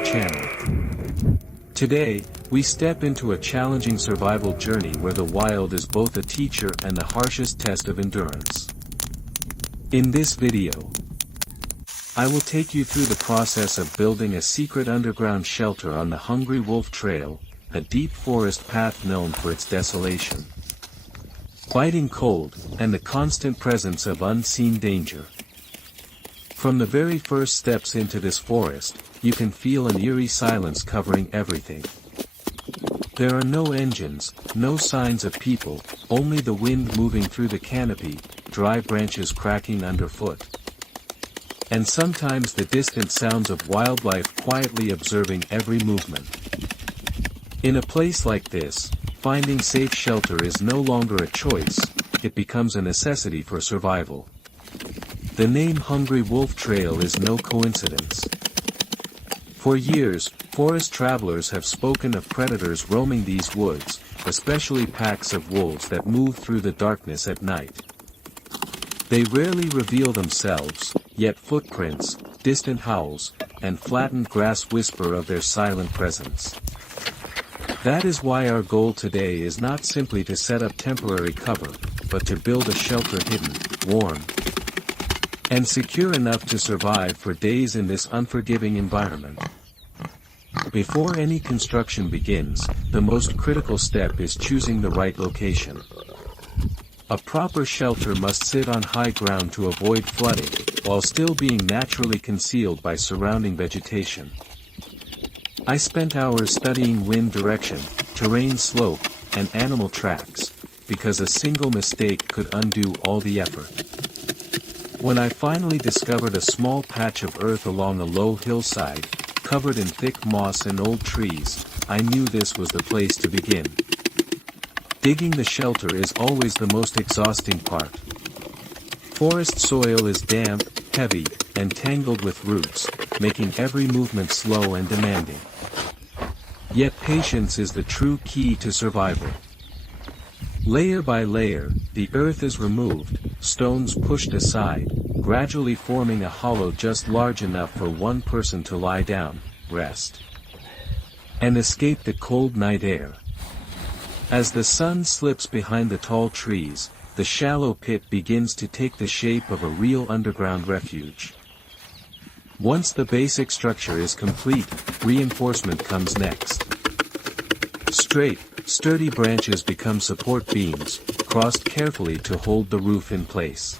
our channel. Today, we step into a challenging survival journey where the wild is both a teacher and the harshest test of endurance. In this video, I will take you through the process of building a secret underground shelter on the Hungry Wolf Trail, a deep forest path known for its desolation, biting cold, and the constant presence of unseen danger. From the very first steps into this forest, you can feel an eerie silence covering everything. There are no engines, no signs of people, only the wind moving through the canopy, dry branches cracking underfoot, and sometimes the distant sounds of wildlife quietly observing every movement. In a place like this, finding safe shelter is no longer a choice, it becomes a necessity for survival. The name Hungry Wolf Trail is no coincidence. For years, forest travelers have spoken of predators roaming these woods, especially packs of wolves that move through the darkness at night. They rarely reveal themselves, yet footprints, distant howls, and flattened grass whisper of their silent presence. That is why our goal today is not simply to set up temporary cover, but to build a shelter hidden, warm, and secure enough to survive for days in this unforgiving environment. Before any construction begins, the most critical step is choosing the right location. A proper shelter must sit on high ground to avoid flooding, while still being naturally concealed by surrounding vegetation. I spent hours studying wind direction, terrain slope, and animal tracks, because a single mistake could undo all the effort. When I finally discovered a small patch of earth along a low hillside, covered in thick moss and old trees, I knew this was the place to begin. Digging the shelter is always the most exhausting part. Forest soil is damp, heavy, and tangled with roots, making every movement slow and demanding. Yet patience is the true key to survival. Layer by layer, the earth is removed, stones pushed aside, gradually forming a hollow just large enough for one person to lie down, rest, and escape the cold night air. As the sun slips behind the tall trees, the shallow pit begins to take the shape of a real underground refuge. Once the basic structure is complete, reinforcement comes next. Straight, sturdy branches become support beams, crossed carefully to hold the roof in place.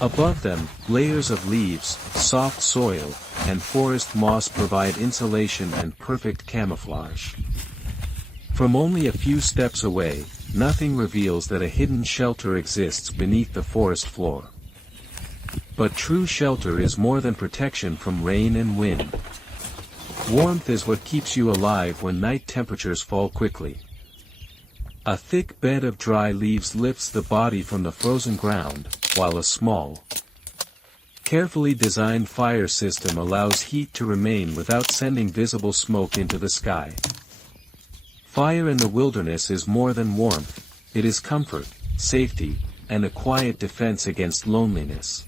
Above them, layers of leaves, soft soil, and forest moss provide insulation and perfect camouflage. From only a few steps away, nothing reveals that a hidden shelter exists beneath the forest floor. But true shelter is more than protection from rain and wind. Warmth is what keeps you alive when night temperatures fall quickly. A thick bed of dry leaves lifts the body from the frozen ground, while a small, carefully designed fire system allows heat to remain without sending visible smoke into the sky. Fire in the wilderness is more than warmth, it is comfort, safety, and a quiet defense against loneliness.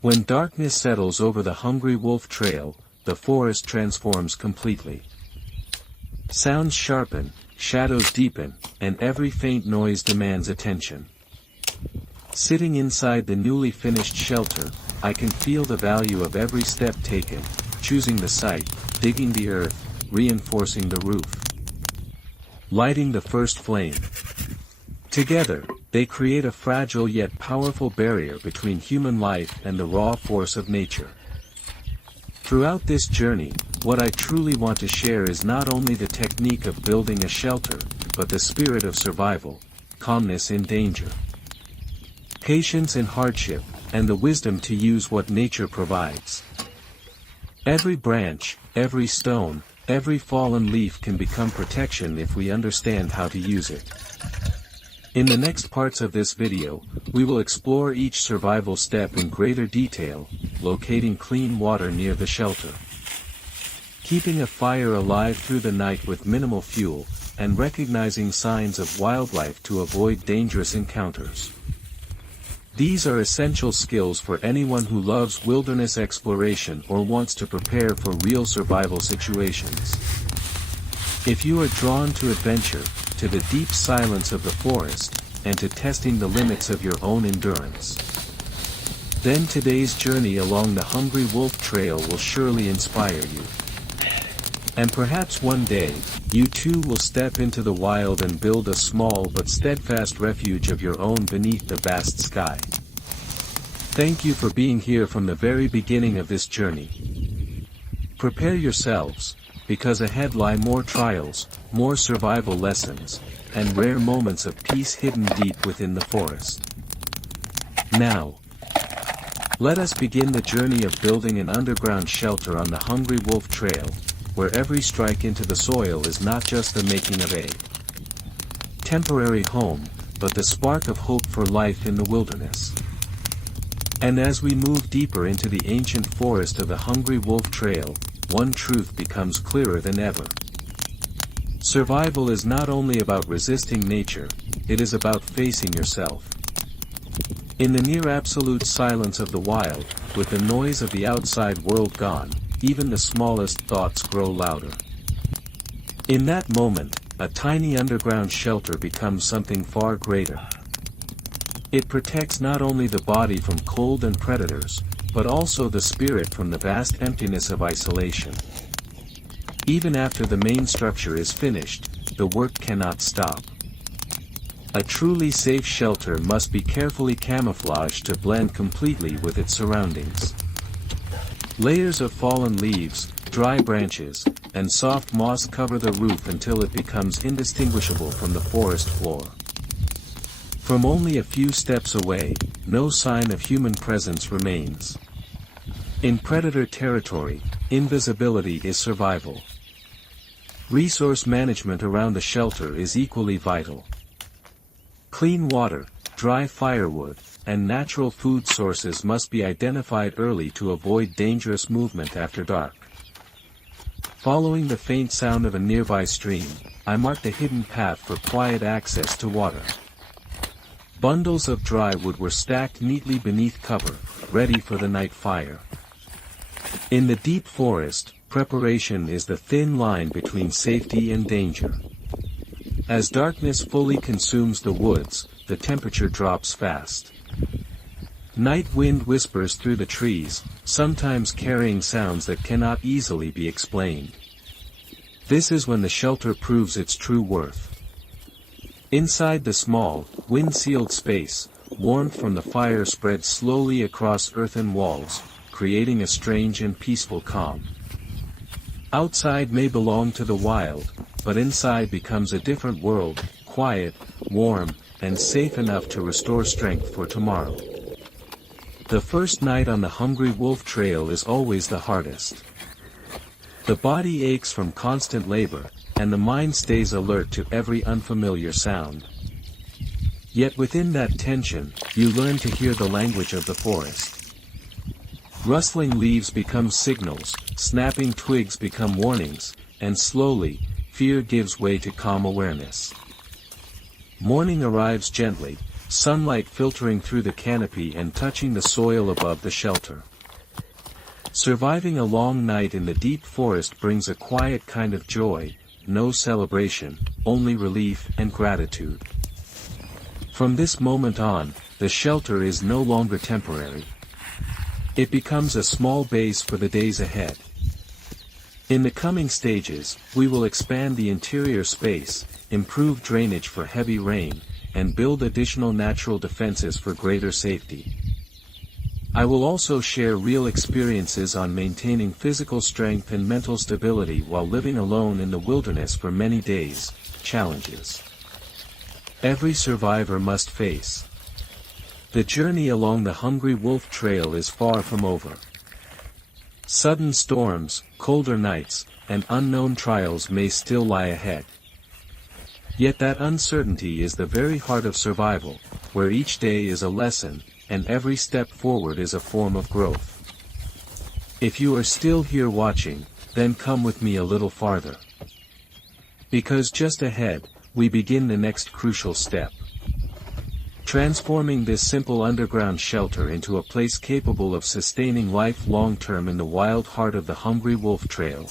When darkness settles over the Hungry Wolf Trail, the forest transforms completely. Sounds sharpen, shadows deepen, and every faint noise demands attention. Sitting inside the newly finished shelter, I can feel the value of every step taken, choosing the site, digging the earth, reinforcing the roof, lighting the first flame. Together, they create a fragile yet powerful barrier between human life and the raw force of nature. Throughout this journey, what I truly want to share is not only the technique of building a shelter, but the spirit of survival, calmness in danger, patience in hardship, and the wisdom to use what nature provides. Every branch, every stone, every fallen leaf can become protection if we understand how to use it. In the next parts of this video, we will explore each survival step in greater detail, locating clean water near the shelter, keeping a fire alive through the night with minimal fuel, and recognizing signs of wildlife to avoid dangerous encounters. These are essential skills for anyone who loves wilderness exploration or wants to prepare for real survival situations. If you are drawn to adventure, to the deep silence of the forest, and to testing the limits of your own endurance, then today's journey along the Hungry Wolf Trail will surely inspire you. And perhaps one day, you too will step into the wild and build a small but steadfast refuge of your own beneath the vast sky. Thank you for being here from the very beginning of this journey. Prepare yourselves, because ahead lie more trials, more survival lessons, and rare moments of peace hidden deep within the forest. Now, let us begin the journey of building an underground shelter on the Hungry Wolf Trail, where every strike into the soil is not just the making of a temporary home, but the spark of hope for life in the wilderness. And as we move deeper into the ancient forest of the Hungry Wolf Trail, one truth becomes clearer than ever. Survival is not only about resisting nature, it is about facing yourself. In the near-absolute silence of the wild, with the noise of the outside world gone, even the smallest thoughts grow louder. In that moment, a tiny underground shelter becomes something far greater. It protects not only the body from cold and predators, but also the spirit from the vast emptiness of isolation. Even after the main structure is finished, the work cannot stop. A truly safe shelter must be carefully camouflaged to blend completely with its surroundings. Layers of fallen leaves, dry branches, and soft moss cover the roof until it becomes indistinguishable from the forest floor. From only a few steps away, no sign of human presence remains. In predator territory, invisibility is survival. Resource management around the shelter is equally vital. Clean water, dry firewood, and natural food sources must be identified early to avoid dangerous movement after dark. Following the faint sound of a nearby stream, I marked a hidden path for quiet access to water. Bundles of dry wood were stacked neatly beneath cover, ready for the night fire. In the deep forest, preparation is the thin line between safety and danger. As darkness fully consumes the woods, the temperature drops fast. Night wind whispers through the trees, sometimes carrying sounds that cannot easily be explained. This is when the shelter proves its true worth. Inside the small, wind-sealed space, warmth from the fire spreads slowly across earthen walls, creating a strange and peaceful calm. Outside may belong to the wild, but inside becomes a different world, quiet, warm, and safe enough to restore strength for tomorrow. The first night on the Hungry Wolf Trail is always the hardest. The body aches from constant labor, and the mind stays alert to every unfamiliar sound. Yet within that tension, you learn to hear the language of the forest. Rustling leaves become signals, snapping twigs become warnings, and slowly, fear gives way to calm awareness. Morning arrives gently, sunlight filtering through the canopy and touching the soil above the shelter. Surviving a long night in the deep forest brings a quiet kind of joy, no celebration, only relief and gratitude. From this moment on, the shelter is no longer temporary. It becomes a small base for the days ahead. In the coming stages, we will expand the interior space, improve drainage for heavy rain, and build additional natural defenses for greater safety. I will also share real experiences on maintaining physical strength and mental stability while living alone in the wilderness for many days, challenges every survivor must face. The journey along the Hungry Wolf Trail is far from over. Sudden storms, colder nights, and unknown trials may still lie ahead. Yet that uncertainty is the very heart of survival, where each day is a lesson, and every step forward is a form of growth. If you are still here watching, then come with me a little farther. Because just ahead, we begin the next crucial step. transforming this simple underground shelter into a place capable of sustaining life long-term in the wild heart of the Hungry Wolf Trail.